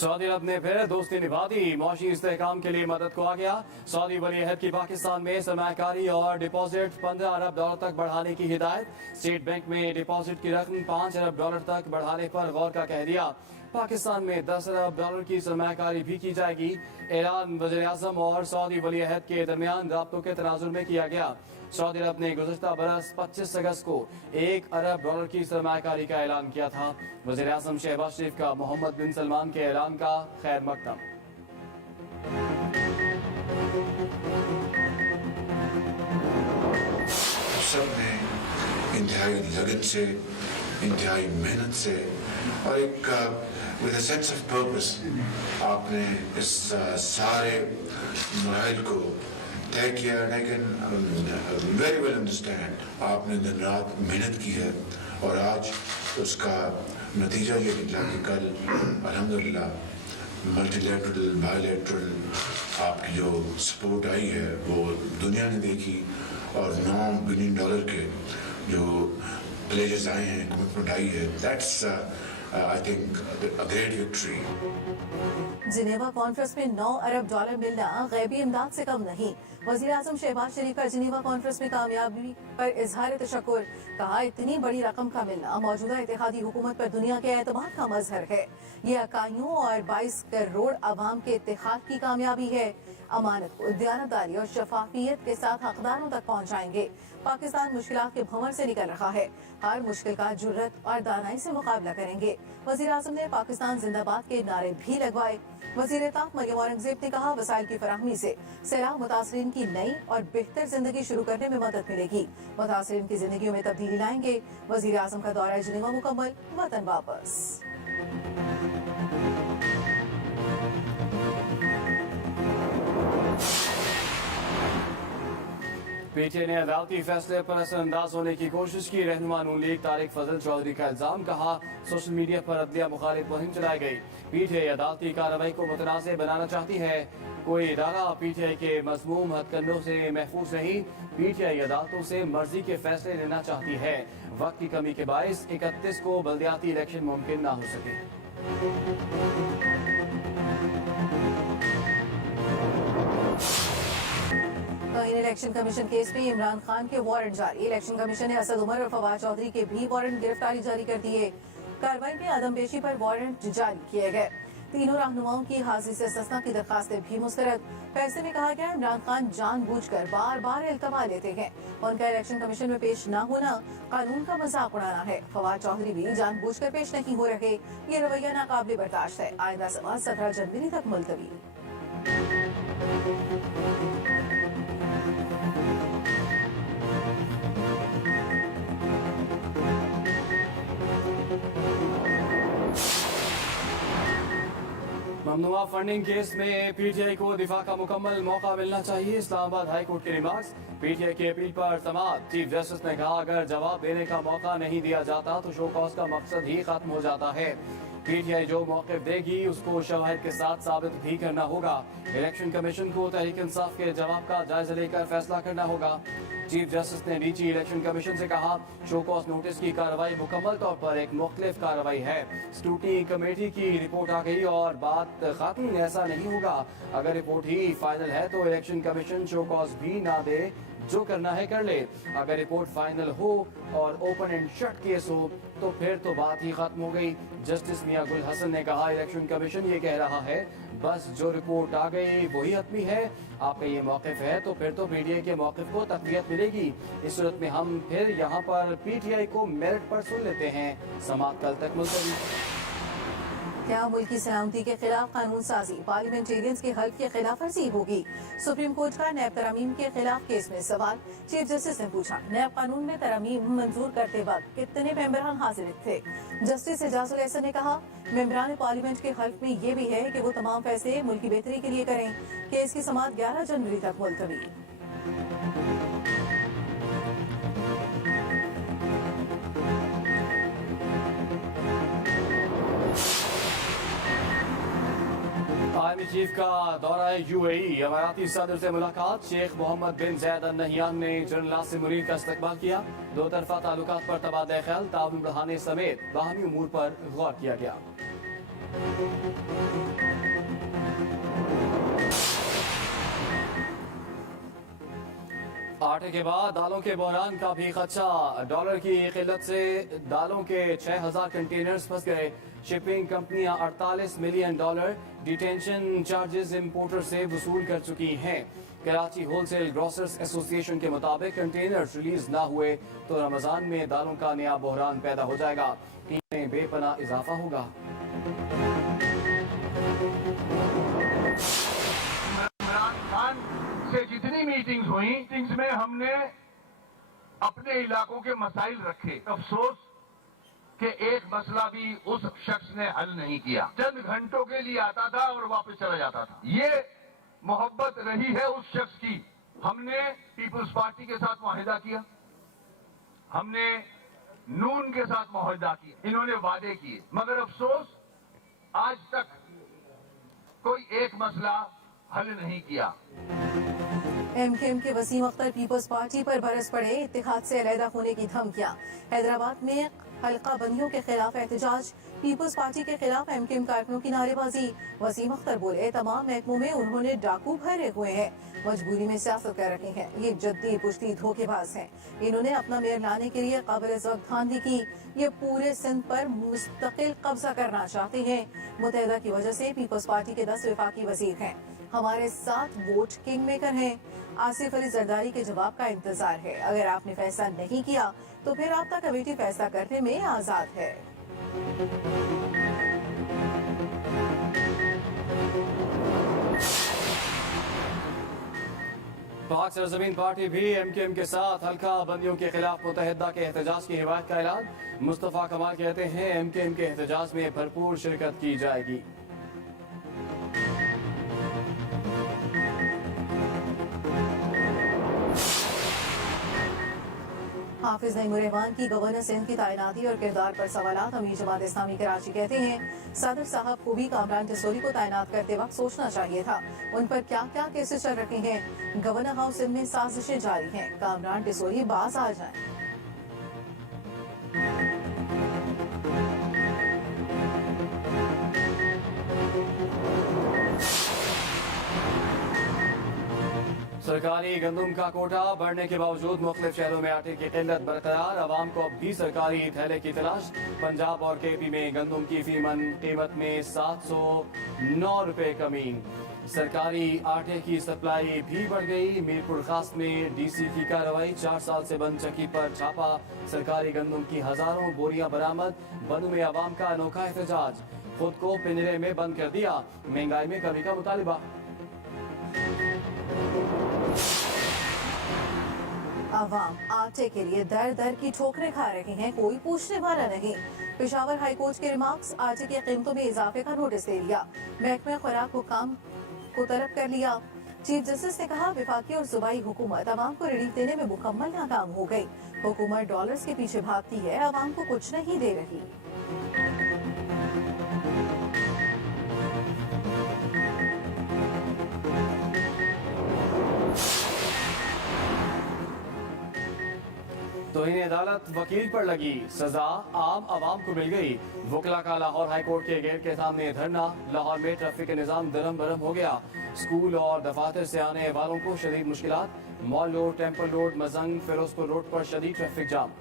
Saudi अरब ने फिर दोस्ती निभा दी, मौशी इस्तेहकाम के लिए मदद को आ गया। सऊदी वली अहद की पाकिस्तान में सरमाकारी और डिपॉजिट $15 अरब तक बढ़ाने की हिदायत। स्टेट बैंक में डिपॉजिट की रकम $5 अरब तक बढ़ाने पर गौर का कह दिया। पाकिस्तान में $10 अरब की सरमाकारी भी की जाएगी। ऐलान वज़ीर आज़म और सऊदी वली अहद के दरमियान राब्तों के तनाजुर में किया गया। सऊदी अरब ने गुज़श्ता बरस 25 अगस्त को $1 अरब की सरमाकारी का ऐलान किया था। वज़ीर आज़म शहबाज शरीफ का मोहम्मद बिन सलमान के ऐलान का खैर मकदम। सबने इंतहाई लगन से, इंतहाई मेहनत से और एक with a sense of purpose आपने इस सारे मराइल को तय किया। I can very well understand आपने दिन रात मेहनत की है और आज उसका नतीजा ये निकला कि कल अल्हम्दुलिल्लाह मल्टीलैटरल बायलैटरल आपकी जो सपोर्ट आई है वो दुनिया ने देखी और $9 बिलियन के जो प्लेजेस आए हैं, कमिटमेंट आई है, that's I think a great victory. Geneva conference में $9 अरब मिलना गैबी इमदाद से कम नहीं। वज़ीर आज़म शहबाज शरीफ का जिनेवा कॉन्फ्रेंस में कामयाबी पर इजहार तशक्कुर। कहा, इतनी बड़ी रकम का मिलना मौजूदा इत्तेहादी हुकूमत पर दुनिया के एतमाद का मजहर है। ये अकाइयों और 22 करोड़ अवाम के इत्तेहाद की कामयाबी है। अमानत को दयानतदारी और शफाफियत के साथ हकदारों तक पहुँचाएंगे। पाकिस्तान मुश्किलात के भंवर से निकल रहा है, हर मुश्किल का जुर्रत और दानाई से मुकाबला करेंगे। वज़ीर आज़म ने पाकिस्तान जिंदाबाद के नारे भी लगवाए। वज़ीर ताक़ मरियम औरंगज़ेब ने कहा, वसाइल की फराहमी से सैलाब मुतासरीन की नई और बेहतर जिंदगी शुरू करने में मदद मिलेगी। मुतासरीन की जिंदगियों में तब्दीली लाएंगे। वज़ीर आज़म का दौरा जिनेवा मुकम्मल, वतन वापस। पीटीआई ने अदालती फैसले पर असरअंदाज होने की कोशिश की। रहनुमा नून लीग तारिक फजल चौधरी का इल्जाम। कहा, सोशल मीडिया पर अदलिया मुखालिफ मुहिम चलाई गई। पीटीआई अदालती कार्रवाई को मुतनाज़ बनाना चाहती है। कोई इदारा पीटीआई के मज़मूम हथकंडों से महफूज नहीं। पीटीआई अदालतों से मर्जी के फैसले लेना चाहती है। वक्त की कमी के बायस 31 को बल्दियाती इलेक्शन मुमकिन ना हो सके। इलेक्शन कमीशन केस में इमरान खान के वारंट जारी। इलेक्शन कमीशन ने असद उमर और फवाद चौधरी के भी वारंट गिरफ्तारी जारी कर दिए। कार्रवाई में आदम पेशी पर वारंट जारी किए गए। तीनों रहनुमाओं की हाजिरी से इस्तिस्ना की दरखास्तें भी मुस्तरद। फैसले में कहा गया, इमरान खान जानबूझकर बार बार इल्तमा लेते हैं। उनका इलेक्शन कमीशन में पेश न होना कानून का मजाक उड़ाना है। फवाद चौधरी भी जानबूझकर पेश नहीं हो रहे। ये रवैया नाकाबिले बर्दाश्त है। आइंदा समाअत 17 जनवरी तक मुलतवी। ममनुआ फंडिंग केस में पीटीआई को दिफा का मुकम्मल मौका मिलना चाहिए। इस्लामाबाद हाई कोर्ट के रिमार्क्स। पीटीआई की अपील पर समाअत। चीफ जस्टिस ने कहा, अगर जवाब देने का मौका नहीं दिया जाता तो शो कॉज का मकसद ही खत्म हो जाता है। पीटीआई जो मौक़िफ़ देगी उसको शवाहिद के साथ साबित भी करना होगा। इलेक्शन कमीशन को तहरीक इंसाफ के जवाब का जायजा लेकर फैसला करना होगा। चीफ जस्टिस ने नीची इलेक्शन कमीशन से कहा, शो कॉज नोटिस की कार्रवाई मुकम्मल तौर पर एक मुख्तलिफ कार्रवाई है। स्क्रूटनी कमेटी की रिपोर्ट आ गई और बात खत्म। ऐसा नहीं होगा। अगर रिपोर्ट ही फाइनल है तो इलेक्शन कमीशन शो कॉज भी ना दे, जो करना है कर ले। अगर रिपोर्ट फाइनल हो और ओपन एंड शट केस हो तो फिर तो बात ही खत्म हो गई। जस्टिस मियां गुल हसन ने कहा, इलेक्शन कमीशन ये कह रहा है बस जो रिपोर्ट आ गई वही हतमी है। आपका ये मौक़िफ़ है तो फिर तो पीटीआई के मौक़िफ़ को तक़वियत मिलेगी। इस सूरत में हम फिर यहाँ पर पीटीआई को मेरिट पर सुन लेते हैं। समाअत कल तक मुलतवी। क्या मुल्क की सलामती के खिलाफ कानून साजी, पार्लियामेंटेरियंस के हल्फ के खिलाफ वर्जी होगी? सुप्रीम कोर्ट का नैब तरमीम के खिलाफ केस में सवाल। चीफ जस्टिस ने पूछा, नैब कानून में तरमीम मंजूर करते वक्त कितने मेंबरान हाजिर थे? जस्टिस एजाजुल एहसन ने कहा, मेंबरान पार्लियामेंट के हल्फ में ये भी है कि वो तमाम फैसले मुल्क की बेहतरी के लिए करें। केस की समाअत 11 जनवरी तक मुलतवी। आर्मी चीफ का दौरा यूएई। अमाराती सदर से मुलाकात। शेख मोहम्मद बिन जैद अल नहयान ने जनरल आसिम मुनीर का इस्तकबाल किया। दो तरफा ताल्लुकात पर तबादला ख्याल, ताउन बढ़ाने समेत बाहमी उमूर पर गौर किया गया। आटे के बाद दालों के बहरान का भी खदशा। डॉलर की किल्लत से दालों के 6000 कंटेनर्स फंस गए। शिपिंग कंपनियां 48 million dollar detention charges importer से वसूल कर चुकी हैं। कराची होलसेल ग्रोसर्स एसोसिएशन के मुताबिक कंटेनर्स रिलीज ना हुए तो रमजान में दालों का नया बहरान पैदा हो जाएगा। कीमतें बेपनाह इजाफा होगा। इमरान खान से जितनी मीटिंग्स हुई, मीटिंग्स में हमने अपने इलाकों के मसाइल रखे। अफसोस कि एक मसला भी उस शख्स ने हल नहीं किया। चंद घंटों के लिए आता था और वापस चला जाता था। ये मोहब्बत रही है उस शख्स की। हमने पीपल्स पार्टी के साथ मुआहिदा किया, हमने नून के साथ मुआहिदा किया, इन्होंने वादे किए, मगर अफसोस आज तक कोई एक मसला हल नहीं किया। एमकेएम के वसीम अख्तर पीपल्स पार्टी पर बरस पड़े, इत्तेहाद से अलहदा होने की धमकियां। हैदराबाद में हल्का बंदियों के खिलाफ एहतजाज, पीपल्स पार्टी के खिलाफ एमकेएम कारकुनों की नारेबाजी। वसीम अख्तर बोले, तमाम महकमों में उन्होंने डाकू भरे हुए हैं, मजबूरी में सियासत कर रहे हैं। ये जद्दी पुश्ती धोखेबाज हैं। इन्होंने अपना मेयर लाने के लिए काबिल ज़ब्त धांधली की। ये पूरे सिंध पर मुस्तकिल कब्जा करना चाहते हैं। मुत्तहिदा की वजह से पीपल्स पार्टी के 10 वफाकी वजीर हैं। हमारे साथ वोट किंग मेकर हैं। आसिफ अली जरदारी के जवाब का इंतजार है। अगर आपने फैसला नहीं किया तो फिर राब्ता कमेटी फैसला करने में आजाद है। पाक सरजमीन पार्टी भी एमकेएम के साथ हल्का बंदियों के खिलाफ मुत्तहिदा के एहतजाज की हिमायत का ऐलान। मुस्तफा कमाल कहते हैं, एमकेएम के एहतजाज में भरपूर शिरकत की जाएगी। हाफिज नईमुर-रहमान की गवर्नर सिंध की तैनाती और किरदार पर सवालात। अमीर जमात इस्लामी कराची कहते हैं, सदर साहब को भी कामरान टिसोरी को तैनात करते वक्त सोचना चाहिए था, उन पर क्या क्या केसेस चल रहे हैं। गवर्नर हाउस सिंध में साजिशें जारी हैं, कामरान टिसोरी बाज आ जाएं। सरकारी गंदम का कोटा बढ़ने के बावजूद मुख्तलिफ शहरों में आटे की किल्लत बरकरार। आवाम को अब भी सरकारी थैले की तलाश। पंजाब और केपी में गंदम की फीमन कीमत में 709 रुपए कमी। सरकारी आटे की सप्लाई भी बढ़ गई। मीरपुर खास में डीसी की कार्रवाई, 4 साल से बंद चक्की पर छापा। सरकारी गंदम की हजारों बोरियां बरामद। बनू में आवाम का अनोखा एहतजाज, खुद को पिंजरे में बंद कर दिया। महंगाई में कमी का मुतालिबा। आवाम आटे के लिए दर दर की ठोकरें खा रहे हैं, कोई पूछने वाला नहीं। पेशावर हाईकोर्ट के रिमार्क्स, आटे की कीमतों में इजाफे का नोटिस दे दिया। महकमा खुराक हुकाम को तलब कर लिया। चीफ जस्टिस ने कहा, विफाकी और सूबाई हुकूमत आवाम को रिलीफ देने में मुकम्मल नाकाम हो गई। हुकूमत डॉलर्स के पीछे भागती है, आवाम को कुछ नहीं दे रही। तौहीन अदालत वकील पर लगी, सजा आम आवाम को मिल गई। वकला का लाहौर हाईकोर्ट के गेट के सामने धरना। लाहौर में ट्रैफिक का निजाम दरम बरम हो गया। स्कूल और दफातर से आने वालों को शदीद मुश्किलात। Mall road, temple road, Mozang, Ferozepur road पर शदीद ट्रैफिक जाम।